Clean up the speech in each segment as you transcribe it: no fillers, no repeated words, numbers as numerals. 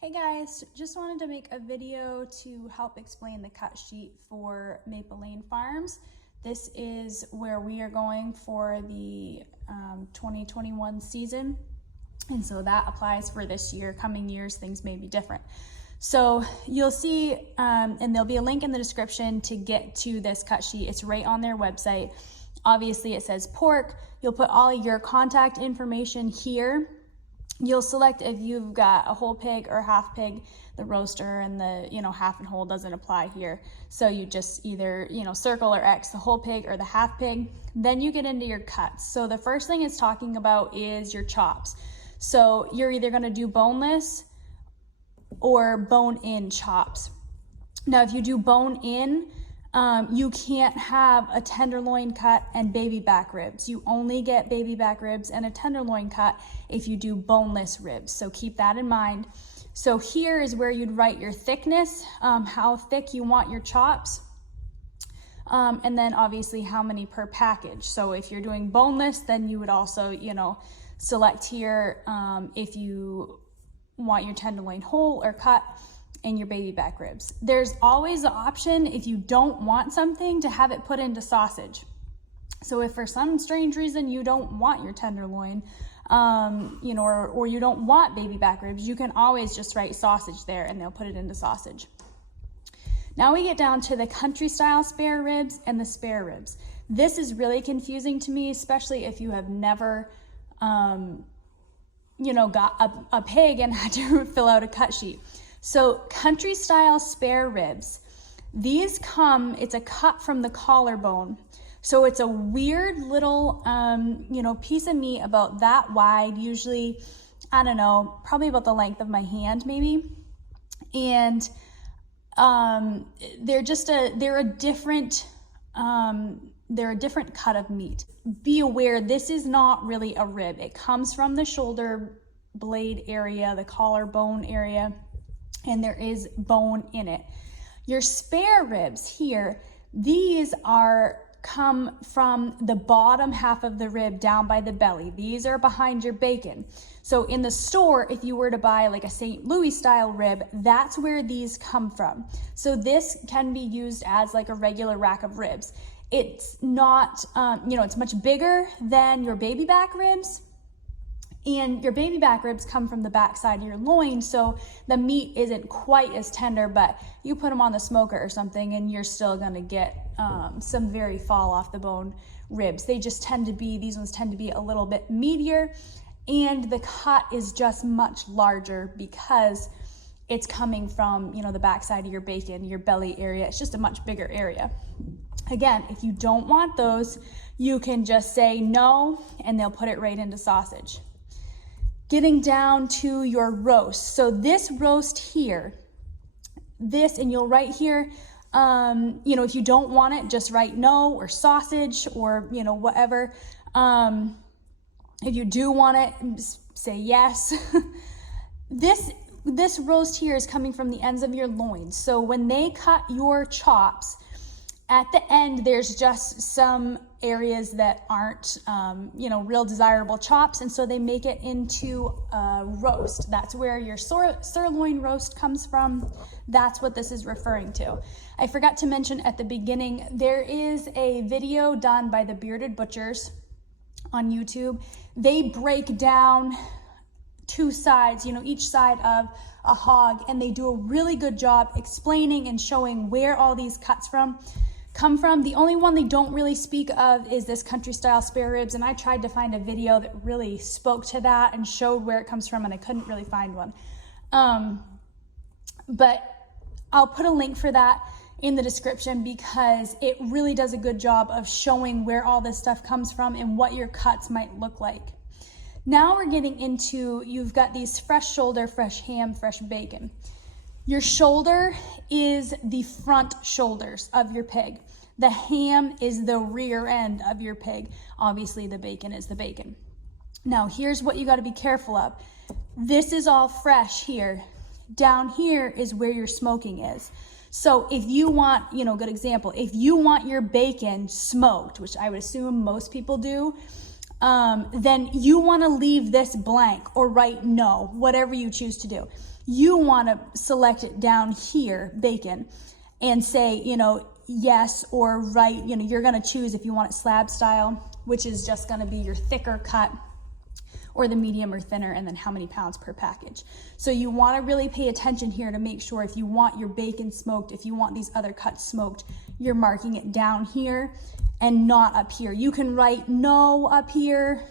Hey guys, just wanted to make a video to help explain the cut sheet for Maple Lane Farms. This is where we are going for the 2021 season, and so that applies for this year. Coming years, things may be different. So you'll see, and there'll be a link in the description to get to this cut sheet. It's right on their website. Obviously it says pork. You'll put all your contact information here. You'll select if you've got a whole pig or half pig. The roaster and the half and whole doesn't apply here. So you just either circle or X the whole pig or the half pig. Then you get into your cuts. So the first thing it's talking about is your chops. So you're either going to do boneless or bone-in chops. Now if you do bone-in, you can't have a tenderloin cut and baby back ribs. You only get baby back ribs and a tenderloin cut if you do boneless ribs. So keep that in mind. So here is where you'd write your thickness, how thick you want your chops, and then obviously how many per package. So if you're doing boneless, then you would also, select here if you want your tenderloin whole or cut, and your baby back ribs. There's always the option, if you don't want something, to have it put into sausage. So if for some strange reason you don't want your tenderloin, or you don't want baby back ribs, you can always just write sausage there and they'll put it into sausage. Now we get down to the country style spare ribs and the spare ribs. This is really confusing to me, especially if you have never, got a pig and had to fill out a cut sheet. So country style spare ribs, these it's a cut from the collarbone. So it's a weird little, piece of meat about that wide, usually, I don't know, probably about the length of my hand maybe. And they're a different cut of meat. Be aware, this is not really a rib. It comes from the shoulder blade area, the collarbone area, and there is bone in it. Your spare ribs here, these come from the bottom half of the rib down by the belly. These are behind your bacon. So in the store, if you were to buy like a St. Louis style rib, that's where these come from. So this can be used as like a regular rack of ribs. It's not, it's much bigger than your baby back ribs. And your baby back ribs come from the back side of your loin, so the meat isn't quite as tender, but you put them on the smoker or something and you're still gonna get some very fall off the bone ribs. These ones tend to be a little bit meatier, and the cut is just much larger because it's coming from, the back side of your bacon, your belly area. It's just a much bigger area. Again, if you don't want those, you can just say no, and they'll put it right into sausage. Getting down to your roast. So this roast here, and you'll write here, if you don't want it, just write no or sausage or, whatever. If you do want it, just say yes. This roast here is coming from the ends of your loins. So when they cut your chops, at the end, there's just some areas that aren't, real desirable chops, and so they make it into a roast. That's where your sirloin roast comes from. That's what this is referring to. I forgot to mention at the beginning, there is a video done by the Bearded Butchers on YouTube. They break down two sides, each side of a hog, and they do a really good job explaining and showing where all these cuts come from. The only one they don't really speak of is this country style spare ribs, and I tried to find a video that really spoke to that and showed where it comes from, and I couldn't really find one. But I'll put a link for that in the description because it really does a good job of showing where all this stuff comes from and what your cuts might look like. Now we're getting into, you've got these fresh shoulder, fresh ham, fresh bacon. Your shoulder is the front shoulders of your pig. The ham is the rear end of your pig. Obviously, the bacon is the bacon. Now, here's what you got to be careful of. This is all fresh here. Down here is where your smoking is. So if you want, good example, if you want your bacon smoked, which I would assume most people do, then you want to leave this blank or write no, whatever you choose to do. You want to select it down here, bacon, and say, yes, or write, you're going to choose if you want it slab style, which is just going to be your thicker cut, or the medium or thinner, and then how many pounds per package. So you want to really pay attention here to make sure if you want your bacon smoked, if you want these other cuts smoked, you're marking it down here and not up here. You can write no up here.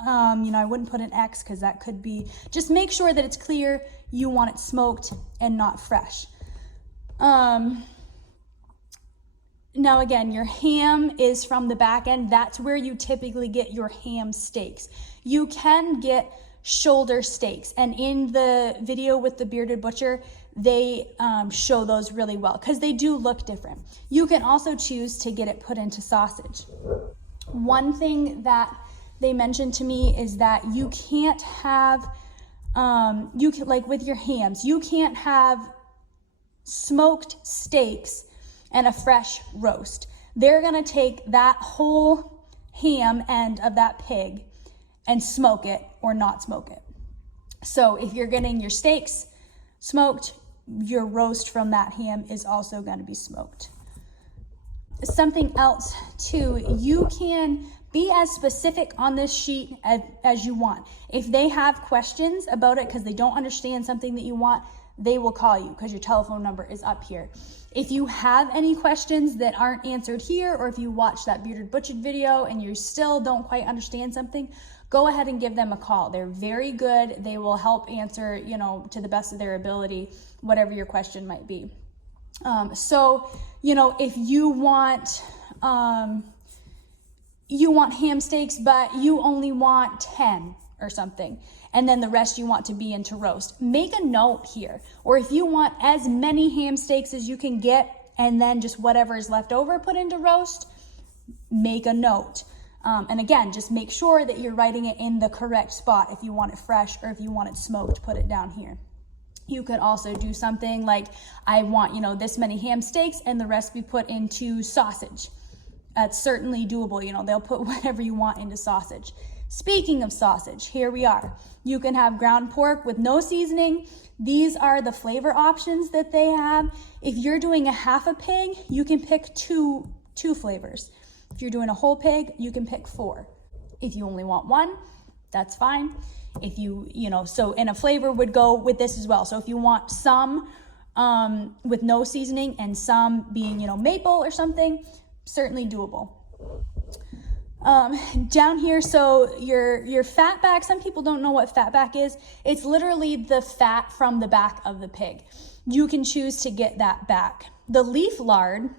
I wouldn't put an X because that could be, just make sure that it's clear you want it smoked and not fresh. Now again, your ham is from the back end. That's where you typically get your ham steaks. You can get shoulder steaks, and in the video with the bearded butcher, they show those really well because they do look different. You can also choose to get it put into sausage. One thing that they mentioned to me is that you can't have, like with your hams, you can't have smoked steaks and a fresh roast. They're gonna take that whole ham end of that pig and smoke it or not smoke it. So if you're getting your steaks smoked, your roast from that ham is also gonna be smoked. Something else too, you can be as specific on this sheet as you want. If they have questions about it because they don't understand something that you want, they will call you because your telephone number is up here. If you have any questions that aren't answered here, or if you watch that Bearded Butchered video and you still don't quite understand something, go ahead and give them a call. They're very good. They will help answer, to the best of their ability, whatever your question might be. If you want ham steaks, but you only want 10 or something, and then the rest you want to be into roast, make a note here. Or if you want as many ham steaks as you can get, and then just whatever is left over put into roast, make a note. And again, just make sure that you're writing it in the correct spot. If you want it fresh or if you want it smoked, put it down here. You could also do something like, I want, this many ham steaks and the rest be put into sausage. That's certainly doable. They'll put whatever you want into sausage. Speaking of sausage, here we are. You can have ground pork with no seasoning. These are the flavor options that they have. If you're doing a half a pig, you can pick two flavors. If you're doing a whole pig, you can pick 4. If you only want 1, that's fine. If and a flavor would go with this as well. So if you want some with no seasoning and some being, maple or something, certainly doable. Down here, so your fat back, some people don't know what fat back is. It's literally the fat from the back of the pig. You can choose to get that back. The leaf lard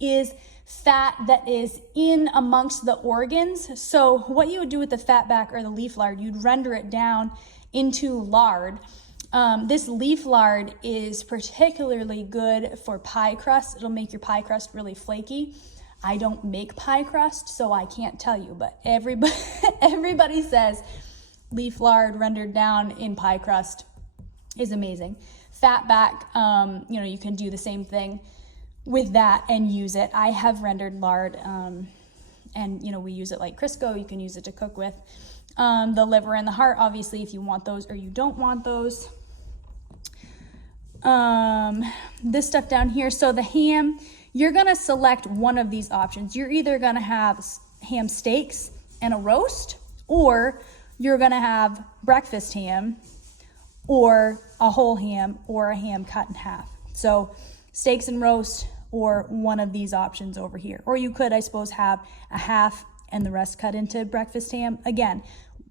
is fat that is in amongst the organs. So what you would do with the fat back or the leaf lard, you'd render it down into lard. This leaf lard is particularly good for pie crust. It'll make your pie crust really flaky. I don't make pie crust, so I can't tell you, but everybody says leaf lard rendered down in pie crust is amazing. Fat back, you can do the same thing with that and use it. I have rendered lard, and we use it like Crisco. You can use it to cook with. The liver and the heart, obviously, if you want those or you don't want those. This stuff down here, so the ham, you're gonna select one of these options. You're either gonna have ham steaks and a roast, or you're gonna have breakfast ham, or a whole ham, or a ham cut in half. So steaks and roast, or one of these options over here. Or you could, I suppose, have a half and the rest cut into breakfast ham. Again,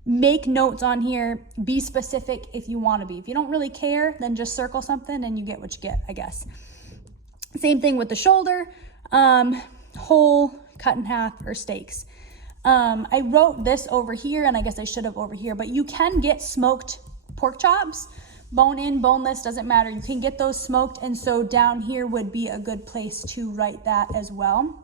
make notes on here. Be specific if you want to be. If you don't really care, then just circle something and you get what you get, I guess. Same thing with the shoulder, whole, cut in half, or steaks. I wrote this over here, and I guess I should have over here, but you can get smoked pork chops. Bone in, boneless, doesn't matter. You can get those smoked, and so down here would be a good place to write that as well.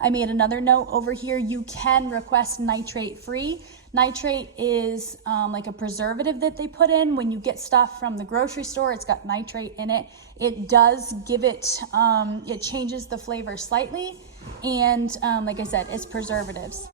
I made another note over here. You can request nitrate free. Nitrate is like a preservative that they put in. When you get stuff from the grocery store, it's got nitrate in it. It does give it, it changes the flavor slightly. And like I said, it's preservatives.